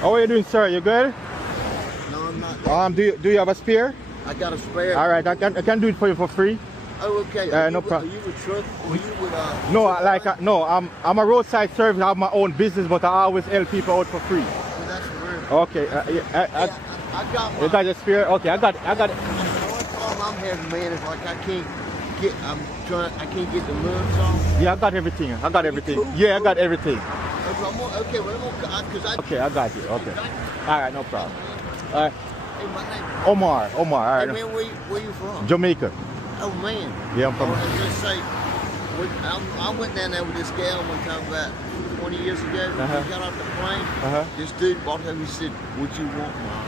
How are you doing, sir? You good? No, I'm not. Do you have a spare? I got a spare. All right, I can do it for you for free. Oh, okay. No problem. Are you a truck or you would? No, no. I'm a roadside service. I have my own business, but I always help people out for free. Oh, that's weird. Okay. I got my. You got your spare? Okay, I got it. The only problem I'm having, man, is like I can't get the lugs off. Yeah, I got everything. Cool. Yeah, I got everything. Okay, well, Okay, I got you. Okay. All right, no problem. All right. Hey, my name. Omar. All Hey, right. man, where you from? Jamaica. Oh, man. Yeah, I'm from. I was gonna say, I went down there with this gal one time about 20 years ago. We got off the plane. This dude walked up and he said, "What you want, Mom?"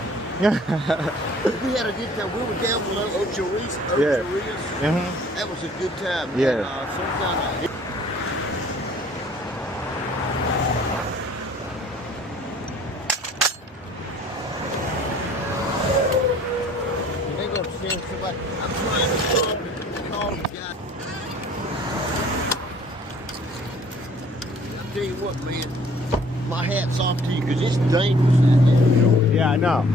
We had a good time. We were down below Ocho Rios. That was a good time. Yeah. And, they're gonna send somebody. I'm trying to call the guy. I'll tell you what, man. My hat's off to you because it's dangerous out there. Yeah, I know.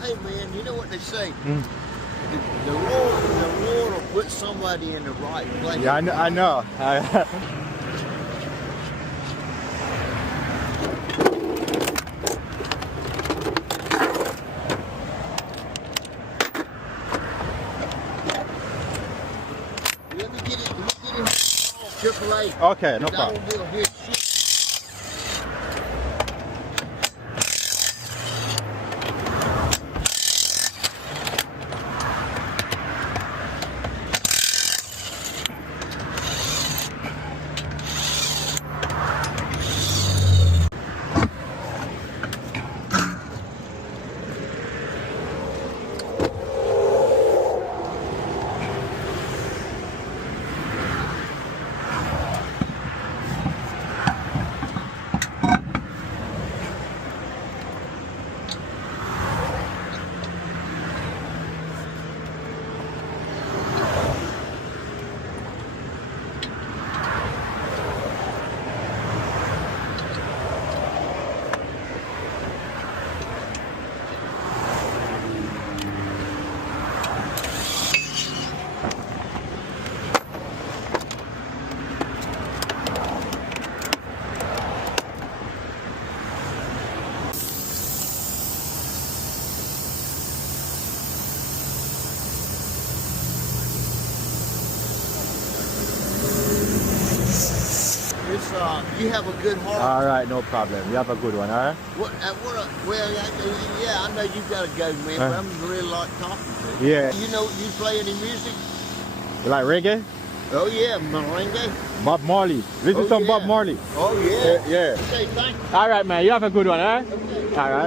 Hey man, you know what they say? The Lord will put somebody in the right place. Yeah, I know. Let me get it AAA. Okay, no problem. You have a good heart. All right, no problem. You have a good one, all right? Yeah, I know you got to go, man, but I'm really like talking to you. Yeah. You know, you play any music? You like reggae? Oh, yeah, merengue. Bob Marley. Listen to some Bob Marley. Oh, yeah. Yeah. Okay, thanks. All right, man. You have a good one, all right? Okay. All right.